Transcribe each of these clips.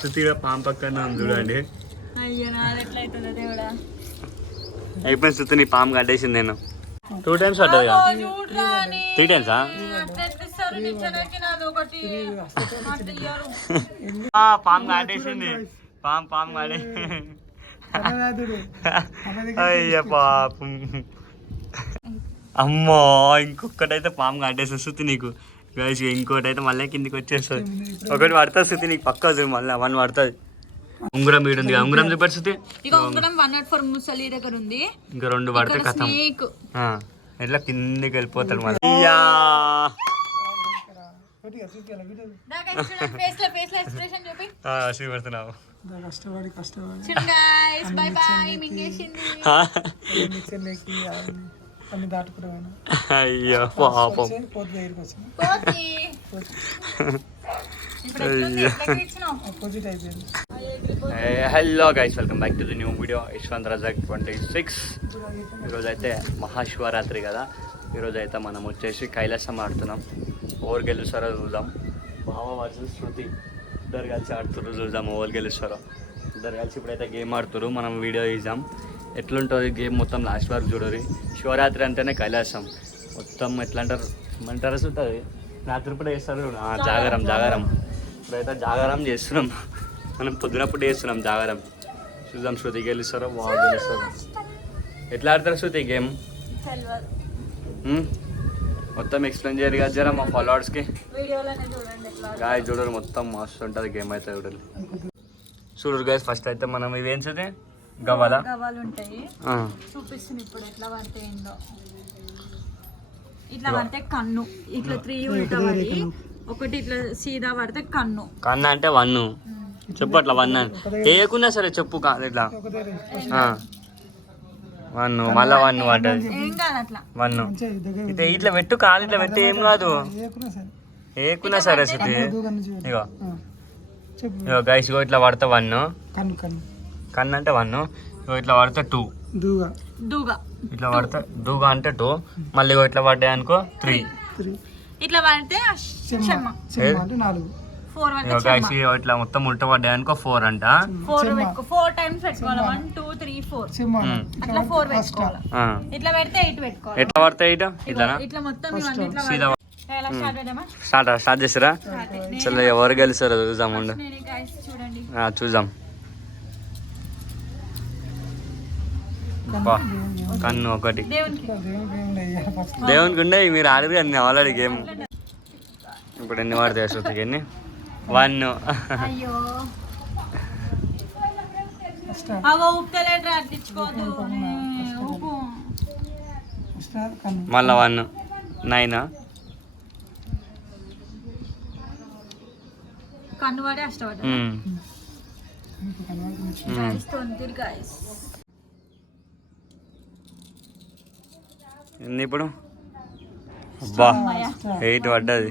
సుతిగా పాము పక్కన చూడండి. అయిపోయింది సుతి, నీ పాము కట్టేసింది. నేను 2 times పడ్డది కదా, 3 times పాము కట్టేసింది. పాము కాడే. అయ్య పాపం. అమ్మో ఇంకొకటైతే పాము కట్టేస్తుంది శృతి నీకు. ఇంకోటి అయితే మళ్ళీ కిందికి వచ్చేస్తుంది. ఒకటి పడుతుంది శృతి నీకు పక్క, మళ్ళీ 1 పడుతుంది. ఉంగరం వీడు ఉంది, ఉంగరం చూపెడుతుంది. ఇంకా 2 పడితే కథం. ఎట్లా కిందికి వెళ్ళిపోతాడు మళ్ళీ. చూపెడుతున్నావు. అయ్యో పాపం. Hello guys, welcome back to the new video. Yashwant Razak 26. ఈరోజు అయితే మహాశివరాత్రి కదా. ఈరోజు అయితే మనం వచ్చేసి కైలాసం ఆడుతున్నాం. ఓవర్ గెలుస్తారో చూద్దాం. బావ వర్సెస్ శృతి ఇద్దరు కలిసి ఆడుతున్నారు. చూద్దాం ఓవర్ గెలుస్తారో. ఇద్దరు కలిసి ఇప్పుడైతే గేమ్ ఆడుతున్నారు. మనం వీడియో తీద్దాం ఎట్లుంటుంది గేమ్ మొత్తం లాస్ట్ వరకు చూడరు. శివరాత్రి అంటేనే కైలాసం మొత్తం ఎట్లా అంటారు, ఏమంటారు ఉంటుంది. రాత్రి పూట చేస్తారు జాగారం. ఇప్పుడైతే జాగారం చేస్తున్నాం. మనం పొద్దునప్పుడు చేస్తున్నాం జాగారం. చూద్దాం శృతి గెలుస్తారో బాగా గెలుస్తారో. ఎట్లా ఆడతారు శృతి గేమ్ మొత్తం ఎక్స్ప్లెయిన్ చేయరు కదా జరా మా ఫాలోవర్స్కి. గాయ చూడరు, మొత్తం మస్తు ఉంటుంది గేమ్ అయితే చూడరు. చూడరు గాయస్. ఫస్ట్ అయితే మనం ఇవేం చూస్తే గవ్వాలు ఉంటాయి చూపిస్తుంది. ఇప్పుడు ఎట్లా పడితే ఏందో, ఇట్లా పడితే కన్ను, ఇట్లా 3 ఉల్టా పడి ఒకటి ఇట్లా సీదా పడితే కన్ను అంటే 1 చెప్పు. అట్లా 1 ఏకున్నా సరే చెప్పు. ఇట్లా 1 మళ్ళా 1 పడ్డది. ఏం కాదు అట్లా 1 ఇట్లా పెట్టు, కాలు ఇట్లా పెట్టి ఏం కాదు. ఏకున్నా సరే శృతి. ఇగో గైస్, ఇగో ఇట్లా పడితే 1 కన్ను అంటే 1. ఇట్లా పడితే 2 ఇట్లా పడితే దూగా అంటే 2. మళ్ళీ ఇట్లా పడ్డాయి అనుకో 3. ఇట్లా పడితే ఇట్లా మొత్తం ఉల్ట పడ్డాయి అనుకో 4 అంట. 4 టైమ్స్ పెట్టుకోవాలి. 1 2 3 4 అట్లా 4 పెట్టుకోవాలి. ఇట్లా పెడితే 8 పెట్టుకోవాలి. ఎట్లా పడితే 8 ఇట్లా మొత్తం స్టార్ట్ చేస్తారా? చలో ఎవరు గెలుస్తారో చూద్దాం. చూద్దాం. కన్ను ఒకటి దేవునికి ఉండే. మీరు ఆడరు అన్ని ఆల్రెడీ గేమ్. ఇప్పుడు ఎన్ని పడతాయి శృతికి? ఎన్ని? 1. మళ్ళా 1 9 కన్ను పడి అష్టపడ్డ. ఎన్ని ఇప్పుడు? అబ్బా 8 పడ్డది.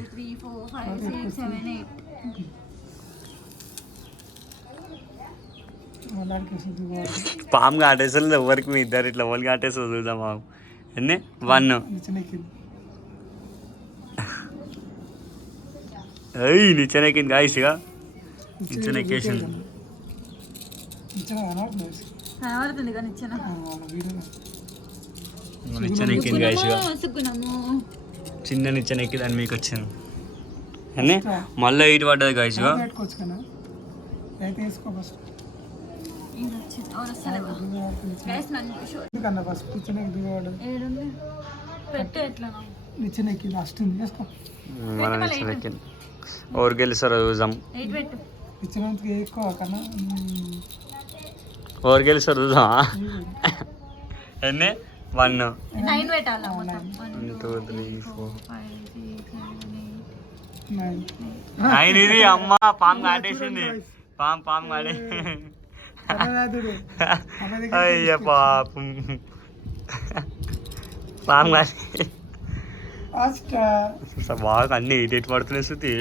పాము కాటేసలు ఎవరికి మీ ఇద్దరు ఇట్లా ఎవరికి కాటేస్తుంది చూద్దాం. ఎన్ని? 1 అయ్యి నిచ్చెనెక్కింది గాయస్. ఇక నిచ్చెనెక్కేసింది. నిచ్చెనెక్కింది గాయస్. చిన్న నిచ్చెనెక్కి దాన్ని మీకు వచ్చింది అని మళ్ళీ 8 పడ్డది గాయస్. ఎవరు గెలుస్తారో చూద్దాం. ఎవరు గెలుస్తారో చూద్దాం. ఎన్ని? 1 2 3 4 9 ఇది. అమ్మ పాము కాటేసింది. పాము కాడే. అయ్య పాపం. పాము కాడే. బాగా అన్ని 8 పడుతున్నాయి శృతి.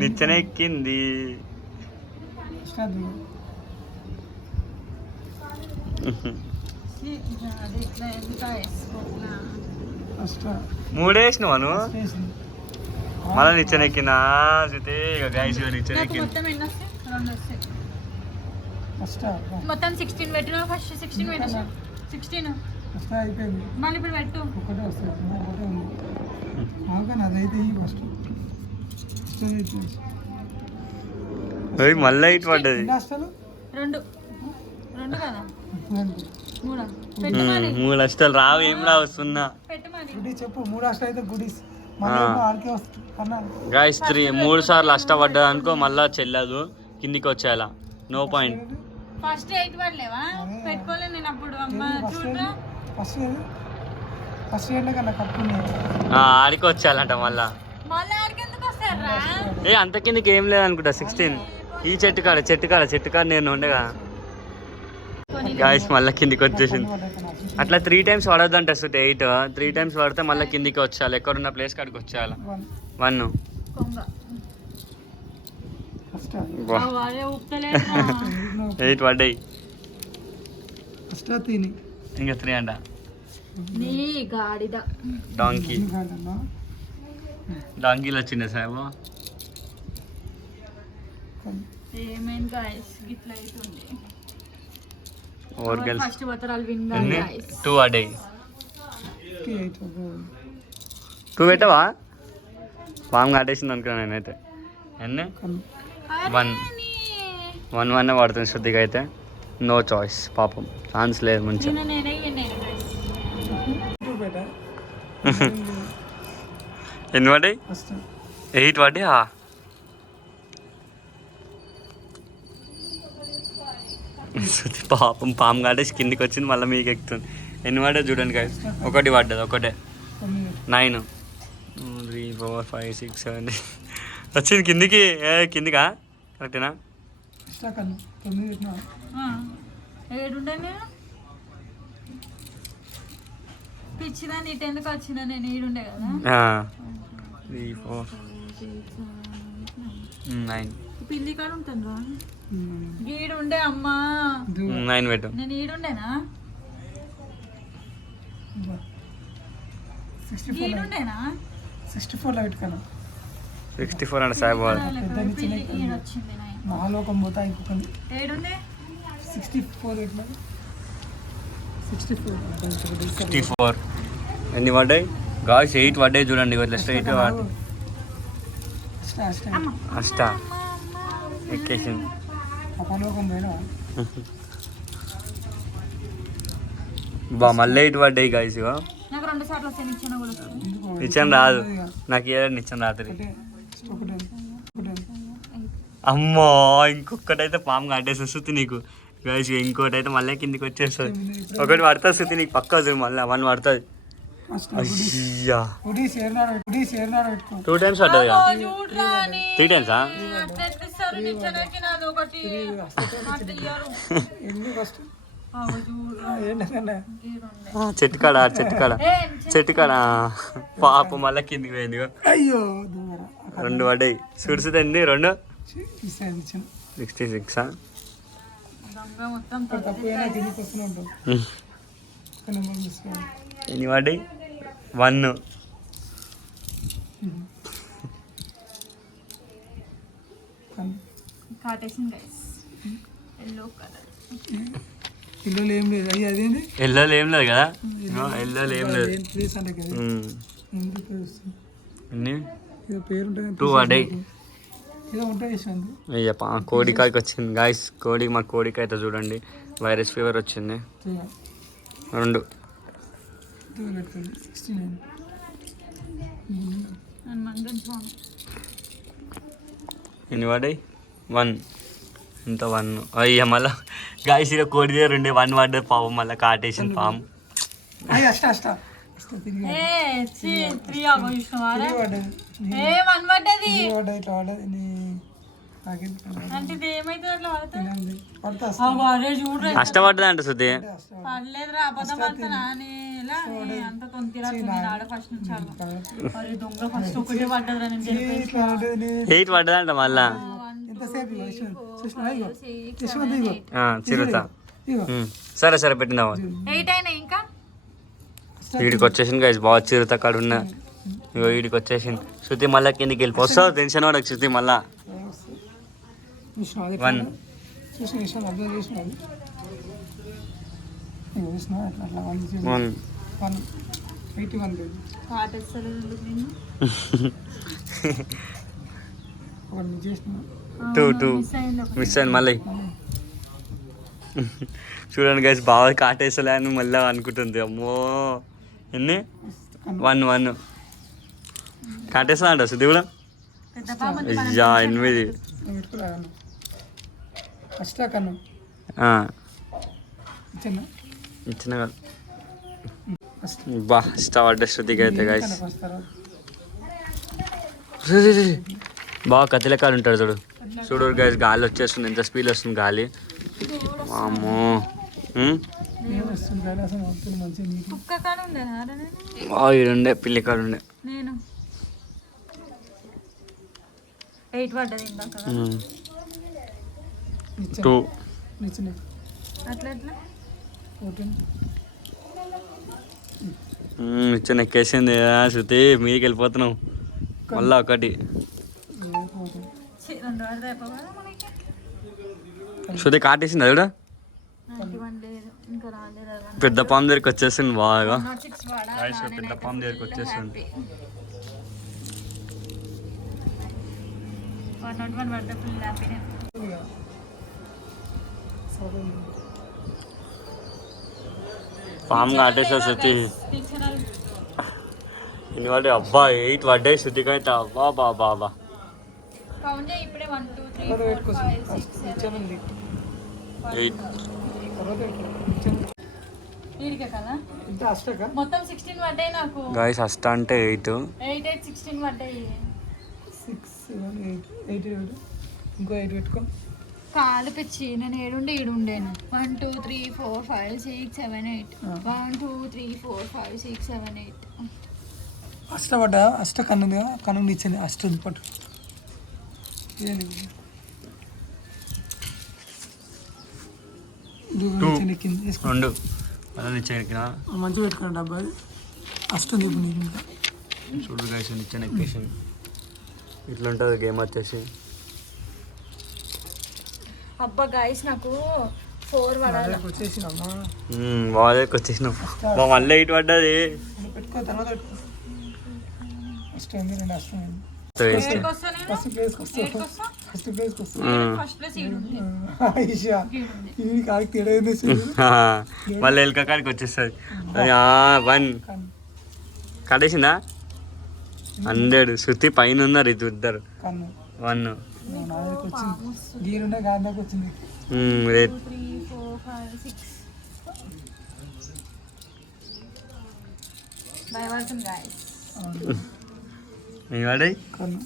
నిచ్చెన ఎక్కింది. 3 వేసినావు. మళ్ళీ నిచ్చెనెక్కినా శృతి గైస్ నిచ్చెనెక్కి మొత్తం 16 పెట్టినా ఫస్ట్ 16 పెట్టేసా 16 అయిపోయింది మళ్ళీ ఇప్పుడు పెట్టు ఒకటే వస్తుంది ఒకటే ఉంది అదైతే ఫస్ట్ మళ్ళీ ఇటు పడ్డది రెండు కదా మూడు అష్టాలు రావు ఏం రావు సున్నా చెప్పు 3 అష్టాలు అయితే గుడీస్ గాయస్ 3 సార్లు అష్ట పడ్డది అనుకో మళ్ళా చెల్లదు కిందికి వచ్చేయాల నో పాయింట్ ఫస్ట్ 8 పడలేవా పెట్టుకోలే నేను అప్పుడు అమ్మ చూడరా ఫస్ట్ కన్నా కట్టుకున్నా ఆడికి వచ్చేయాలంట మళ్ళా ఆడికి ఎందుకు వస్తారా అంత కిందకి ఏం లేదనుకుంటా 16 ఈ చెట్టు కాడ నేను ఉండగా గాయస్ మళ్ళీ కిందికి వచ్చేసింది అట్లా 3 టైమ్స్ పడొద్దంట సుట్ 8 3 టైమ్స్ పడితే మళ్ళీ కిందికి వచ్చేయాలి ఎక్కడున్న ప్లేస్ కాడికి వచ్చేయాలి 1 8 పడ్డాయి ఇంకా 3 అంట డాంకీలు వచ్చింది సాబు ఏమైంది గాయ్స్ గిట్ల అవుతుంది ఓవర్ గర్ల్స్ ఫస్ట్ బతరాలు విన్ గాయ్స్ 2 పడ్డాయి 2 పెట్టవా పాము కాటేసింది అనుకున్నా నేనైతే ఎన్ని 1 పడుతుంది శుద్ధిగా అయితే నో చాయిస్ పాపం ఛాన్స్ లేదు మంచిగా ఎన్ని పడ్డాయి 8 పడ్డాయి పాపం పాము కాటేసి కిందికి వచ్చింది మళ్ళీ మీకు ఎక్కుతుంది ఎన్ని పడ్డాయి చూడండి గాయస్ ఒకటి పడ్డది ఒకటే 9 3 4 5 6 7 వచ్చింది కిందికి కిందికా కరెక్టేనా పిచ్చిదా నీ 10కి వచ్చిన నేను ఈడుండే కదా 3 4 9 పిల్లి కాడ ఉంటాను ఈడుండే అమ్మా 9 పెట్టు నేను ఈడుండేనా ఈడుండేనా 64 లో పెట్టుకున్నా 64 అంటే సాయిబాబా మహాలోకం పోతా ఇంకొకటి 64 ఎట్లా 64 ఎన్ని పడ్డాయి గాయస్ 8 పడ్డాయి చూడండి ఇట్లా స్ట్రైట్ అష్ట ఎక్కేసింది మహాలోకం పోయినా బా మళ్ళీ 8 పడ్డాయి గాయస్ నాకు 2 సార్లు వస్తాయి నిచ్చెన కూడా నిచ్చెన రాదు నాకు ఏదైనా నిచ్చెన రాత్రి అమ్మో ఇంకొకటైతే పాము కట్టేసి శృతి నీకు గైస్ ఇంకోటి అయితే మళ్ళీ కిందికి వచ్చేస్తుంది ఒకటి పడుతుంది శృతి నీకు పక్క మళ్ళీ 1 పడుతుంది 2 టైమ్స్ పడుతుంది కదా 3 టైమ్సా చెట్టు కాడ పాప మళ్ళీ కిందికి పోయింది అయ్యో 2 పడ్డాయి సుడిసితే ఎన్ని 2 66 ఎన్ని పడ్డాయి 1 ఎల్లో ఏం లేదు అయ్యి అదేంటి ఎల్లో ఏం లేదు కదా ఎల్లో ఏం లేదు పేరు 2 పడ్డాయి ఉంటుంది కోడి కాడికి వచ్చింది గాయస్ మా కోడికి అయితే చూడండి వైరస్ ఫీవర్ వచ్చింది 2 ఎన్ని పడ్డాయి 1 ఇంత 1 అయ్యా మళ్ళా గాయస్ ఇక కోడి దగ్గర 1 పడ్డది పాపం మళ్ళీ కాటేసింది పాము కష్టపడ్డది అంట శృతి 8 పడ్డదంట మళ్ళా చిరుత సరే సరే పెట్టిందావా వీడికి వచ్చేసింది గైస్ బాగా చిరుత కాడ ఉన్న ఇగో వీడికి వచ్చేసింది. శృతి మళ్ళా కిందికి వెళ్ళిపోస్తావు టెన్షన్ పడకు శృతి మళ్ళా. చూసినావు అది 1 చూసిన అర్థం చేసినావు చూసినా అట్లా అట్లా 1 1 81 లేదు ఒకటి మిస్ చేసిన 2 మిస్ అయింది మళ్ళీ. చూడండి గైస్ బాగా కాటేసలే అని మళ్ళీ అనుకుంటుంది. అమ్మో ఎన్ని 1 కాటేసా అంట శృతి కూడా. అయ్యా 8 పెట్టుకోలేను ఫస్ట్ కన్ను ఇచ్చిన ఇచ్చిన కాదు. ఫస్ట్ బా ఇష్టపడ్డ శృతికి అయితే గైస్. ఫస్ట్ తర్వాత బాగా కత్తిలెక్కాలు ఉంటాడు చూడు. చూడు గైస్ గాలి వచ్చేస్తుంది, ఎంత స్పీడ్ వస్తుంది గాలి. అమ్మో ఏం వస్తుంది కానీ అసలు మొత్తం మంచిగా నీకు కుక్క కాడ ఉండేనా ఈడుండే పిల్లి కాడు ఉండే. నేను 8 పడ్డది ఇందాక 2 ఇచ్చిన అట్లా ఎట్లా 14 ఇచ్చిన ఎక్కేసింది శృతి, మీదకి వెళ్ళిపోతున్నావు మళ్ళా ఒకటి. రెండు పడతాయి అయిపోగా మనకి. శృతి కాటేసింది అది కూడా. 91 లేదు ఇంకా రాలేదు కదా. పెద్ద పాము దగ్గరికి వచ్చేసింది బాగా. 106 వాడా Guys, పెద్ద పాము దగ్గరికి వచ్చేసింది. 101 పడితే ఫుల్ హ్యాపీనే. పాము కాటేసా శృతి. ఇన్ని పడ్డాయి అబ్బా, 8 పడ్డాయి శృతికి అయితే. అబ్బా బాబా బాబా. కౌంట్ చేయి ఇప్పుడే 1 2 3 తర్వాత 4 పెట్టుకోవచ్చు 5 6 7 ఇచ్చానండి 8 తర్వాత ఇచ్చాను వీడికే కదా ఇంత అష్టక మొత్తం 16 పడ్డాయి నాకు. గాయస్ అష్ట అంటే 8. 8 8 16 పడ్డాయి. 6 7 8 8 ఇంకో 8 పెట్టుకో కాలు పిచ్చి నేను ఏడుండే ఈడుండేను. 1 2 3 4 5 6 7 8 1 2 3 4 5 6 7 8 అష్ట పడ్డా అష్ట కన్నుంది కన్ను ఇచ్చింది అష్ట ఉంది పట్టు ఇదేంటి కింద వేసుకో 2 అలా నిచ్చెన మంచిగా పెట్టుకున్నాడు డబ్బా అది అష్ట ఉంది ఇప్పుడు నీకు ఇంకా చూడు గాయస్ నిచ్చెన ఎక్కేసింది. ఇట్లా ఉంటుంది గేమ్ వచ్చేసి. అబ్బా గైస్ నాకు 4 పడాలి. వచ్చేసినమ్మా వాళ్ళకి వచ్చేసినాం. మళ్ళీ 8 పడ్డది. పెట్టుకో తర్వాత పెట్టుకో అష్ట ఉంది 2 అష్టం ఉంది ఏడుకి వస్తా నేను? ఫస్ట్ ప్లేస్కి ఏడుకి వస్తా వస్తా? ఫస్ట్ ప్లేస్కి వస్తా ఫస్ట్ ప్లేస్ ఈడుంది. ఈషా ఈ కాడికి తేడా ఏంది మళ్ళీ ఎల్క కాడికి వచ్చేస్తుంది. 1 కట్టేసిందా 100. శృతి పైన ఉన్నారు ఇది ఇద్దరు. కన్ను 1 నా దగ్గరికి వచ్చింది గీరుండే గాడి దాకా వచ్చింది 2 3 4 5 6 బై వర్షన్ గైస్. పడాయి కన్ను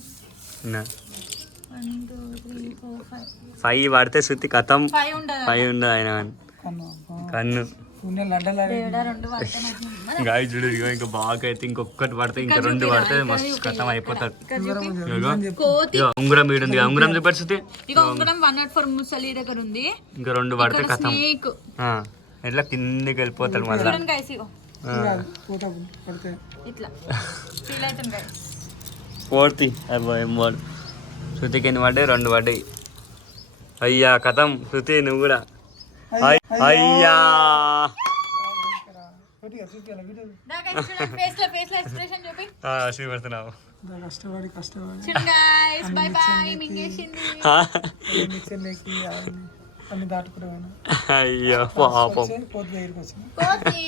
1 2 3 4 5 5 పడితే శృతి కథం. 5 ఉండదు. 5 ఉండదు ఆయన కన్ను కన్ను. పుణ్య లడ్డలాడే ఏడా 2 పడితే నాకు గాయ చూడు ఇగో ఇంకా బాగా అయితే ఇంకొకటి పడితే ఇంకా 2 పడితే మస్తు కథం అయిపోతాడు. ఇగో కోతి ఇగో ఉంగరం వీడుంది, ఉంగరం చూపెట్టు శృతి. ఇక ఉంగరం 104 ముసలి దగ్గర ఉంది. ఇంకా 2 పడితే కథం. స్నేక్ ఎట్లా కిందికి వెళ్ళిపోతాడు మళ్ళీ. చూడండి గైస్ ఇగో ఫోటో పడితే ఇట్లా ఫీల్ అవుతుంది గైస్. 4th అబ్బాయి మూడు. శృతికి ఎన్ని పడ్డాయి? 2 పడ్డాయి. అయ్యా కథం శృతి నువ్వు కూడా. అయ్యా ఫేస్ లో ఎక్స్ప్రెషన్ చూపి చూపెడుతున్నావు. కష్టపడి కష్టపడి చూడండి గైస్. By by మింగేసింది. చెన్నైకి అన్ని దాటుకున్నాను అయ్యో పాపం. పోతు దగ్గరికి వచ్చిన కోతి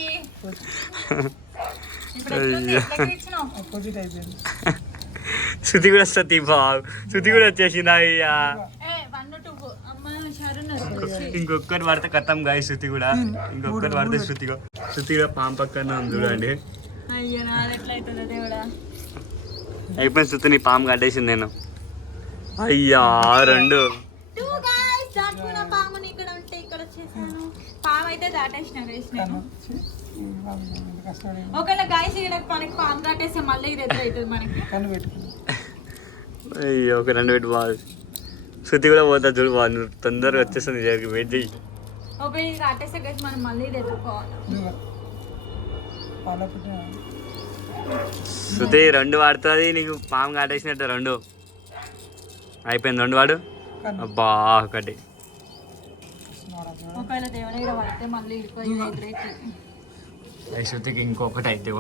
ఇప్పుడు ఎట్లుంది? ఎట్లా ఇచ్చినావు? అపోజిట్ అయిపోయింది శృతి కూడా వస్తుంది బాబు. శృతి కూడా వచ్చేసింది. అయ్యా 1 2 అమ్మ షారున్నారు. ఇంకొకటి పడితే కథం గాయ శృతి కూడా. ఇంకొకటి పడితే శృతి కూడా పాము పక్కన ఉంది చూడండి. అయ్యో నాది ఎట్లా అవుతుందో దేవుడా. అయిపోయింది శృతి, నీ పాము కట్టేసింది నేను. అయ్యా 2 గైస్ దాటుకున్న పాముని ఇక్కడ ఉంటే ఇక్కడ వచ్చేసాను. పాము అయితే దాటేసిన గైస్ నేను. కష్టపడి ఒకవేళ గైస్ ఇక్కడ మనకి పాము దాటేస్తే మళ్ళీ ఇది ఎదురు అవుతుంది మనకి. కన్ను పెట్టుకున్నాను అయ్యో ఒక 2 పెట్టి బాగు. శృతి కూడా పోతా చూడు బాగు. నువ్వు తొందరగా వచ్చేస్తుంది దగ్గరికి వెయిట్ చెయ్యి. ఒకవేళ ఇది దాటేస్తే గైస్ మనం మళ్ళీ ఇది ఎదుర్కోవాలి. పాల పుట్టిన శృతి 2 వాడుతుంది నీకు పాము కాటేసినట్టు 2 అయిపోయింది 2 వాడు అబ్బా ఒకటి ఒకవేళ దేవుని పడితే మళ్ళీ శృతికి ఇంకొకటి అయితే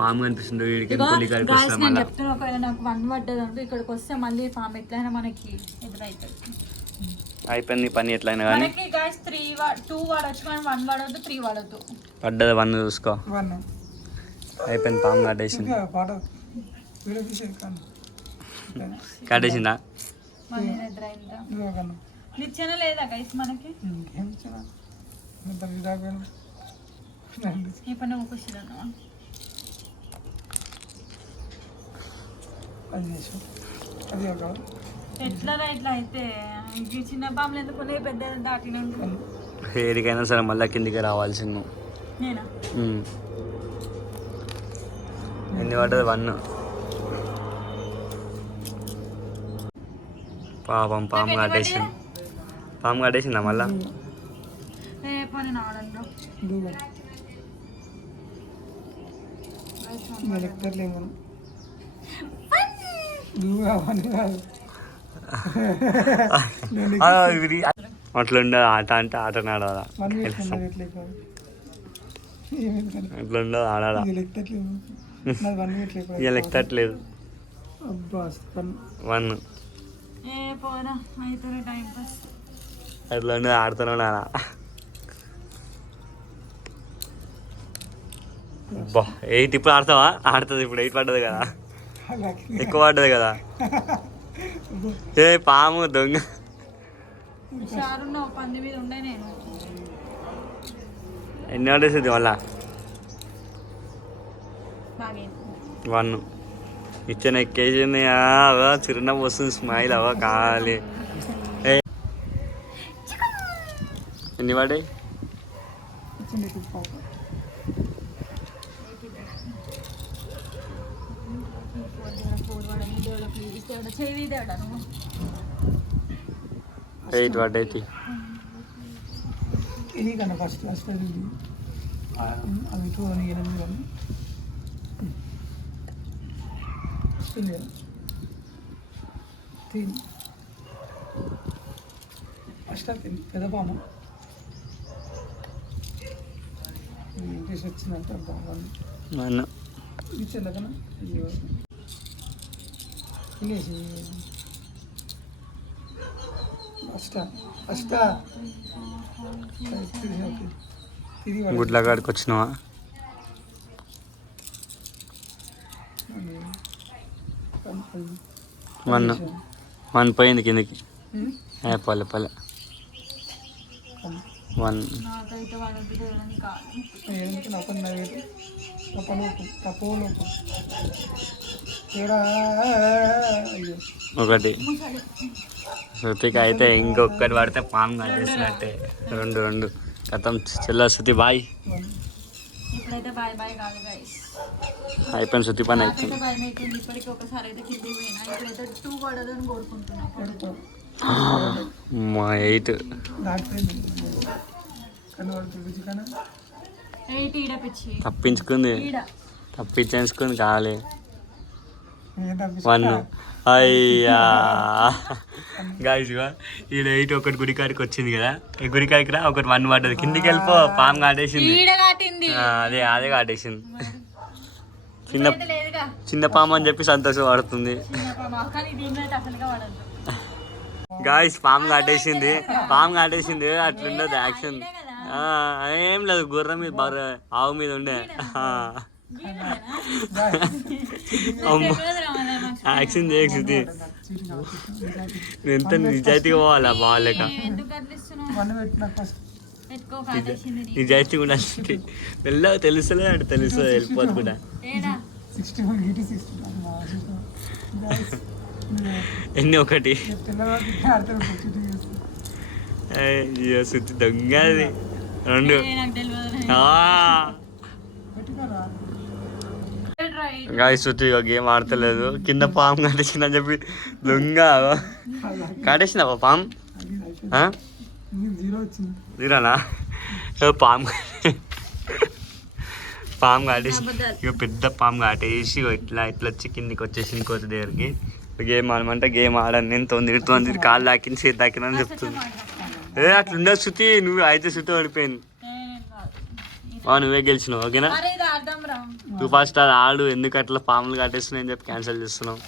పాము కనిపిస్తుంది వీడికి ఇక్కడికి వస్తాం నేను చెప్తున్నా ఒకవేళ నాకు 1 పడ్డది అంటే ఇక్కడికి వస్తే మళ్ళీ పాము ఎట్లయినా మనకి ఎదురైతుంది. అయిపోయింది పని ఎట్లయినా కానీ మనకి గాయ్స్ 2 వాడొచ్చు కానీ 1 వాడొద్దు 3 వాడొద్దు. పడ్డది 1 చూసుకో అయిపోయింది పాము కాటేసింది కాటేసిందా మళ్ళీ ఎదురైందా నిచ్చెన లేదా గైస్ మనకి ఈ పని కూర్చున్నాను ఎట్లా ఇట్లా అయితే చిన్న పాములు ఎందుకు పెద్ద దాటిన ఏడికైనా సరే మళ్ళీ కిందికి రావాల్సింది నేనా ఎన్ని పడ్డది 1 పాపం పాము కాటేసిందా మళ్ళా ఏ పని నాడంలో అట్లుండదు ఆట అంటే ఆటను ఆడాలా అట్లుండదు ఆడాలా ఇక లెక్కట్లేదు 1 అట్లా ఉండదు ఆడుతూనే ఉన్నారా బా 8 ఇప్పుడు ఆడతావా ఆడుతుంది ఇప్పుడు 8 పడ్డది కదా ఎక్కువ పడ్డది కదా ఏ పాము దొంగ ఎన్ని పడేసింది మళ్ళా 1 ఇచ్చిన ఎక్కేసింది చిరునవ్వు వస్తుంది స్మైల్ కావాలి ఎన్ని పడ్డాయి ఎయిట్ పడ్డాయి ఇది కన్నా ఫస్ట్ అవి 2 అని 8 అని పెద్ద పాము ఇంట్రెస్ట్ వచ్చిందంటే బాగుంది ఇచ్చేలాగనా తినేసి గుడ్ల కాడికి వచ్చినావా వన్ పోయింది కిందకి పల్లె 1 ఒకటి శృతికి అయితే ఇంకొకటి పడితే పాము కాటేసినట్టే 2 కథం చెల్ల శృతి బాయ్ ఇప్పుడైతే బాయ్ బాయ్ కాదు గైస్ అయిపోయింది శృతి పని అయిపోయింది ఇప్పటికీ ఒకసారి అయితే కిందికి పోయినా ఇప్పుడైతే 2 పడదని కోరుకుంటున్నాను 8 తప్పించుకుంది కావాలి 1 అయ్యా గాయస్ ఈడ 8 ఒకటి గుడికాడికి వచ్చింది కదా ఈ గుడికాడికి రా ఒకటి 1 పడ్డది కిందికి వెళ్ళిపో పాము కాటేసింది అదే కాటేసింది చిన్న పాము అని చెప్పి సంతోషపడుతుంది గాయస్ పాము కాటేసింది అట్లుండదు యాక్షన్ ఏం లేదు గుర్రం మీద ఆవు మీద ఉండే యాక్షన్ చేయకపోతే ఎంత నిజాయితీగా పోవాలా బాగాలేక నిజాయితీగా ఉండాలి మెల్లగా తెలుస్తలే అంటే తెలుస్తుంది వెళ్ళిపోదు కూడా ఎన్ని ఒకటి శుద్ధి దొంగ అది 2 గాయస్ శృతి గేమ్ ఆడతలేదు కింద పాము కాటేసిందని చెప్పి దొంగ కాటేసిందా పాము 0నా పాము పాము కాటేసి ఇక పెద్ద పాము కాటేసి ఇట్లా ఇట్లా వచ్చి కిందికి వచ్చేసి కోతి దగ్గరికి గేమ్ ఆడమంటే గేమ్ ఆడను నేను తొందర కాళ్ళు దాకింది చేతి దాకిన అని చెప్తుంది. అట్లా ఉండదు శృతి, నువ్వు అయితే శృతి ఓడిపోయింది. నువ్వే గెలిచినావు ఓకేనా. నువ్వు ఫస్ట్ అది ఆడు, ఎందుకు అట్లా పాములు కట్టేస్తున్నావు అని చెప్పి క్యాన్సిల్ చేస్తున్నావు.